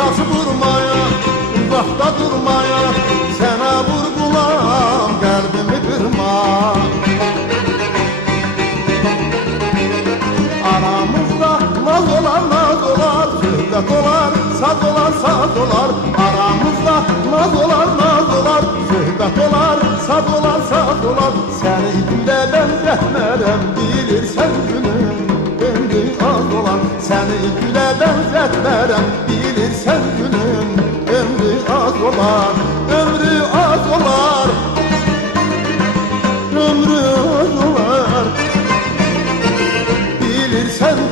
saçı vurmaya, uzakta durmaya, sənə vurgulam, qəlbimi qırma. Aramızda naz olar, söhbət olar, saz olar, saz olar. Aramızda naz olar, söhbət olar, saz olar, saz olar. Səni gülə bənzətmərəm, bilirsən günüm ömrü az olar. Səni gülə bənzətmərəm, bilirsən günüm ömrü az olar. Ömrü az olar, ömrü az olar. Bilirsən günüm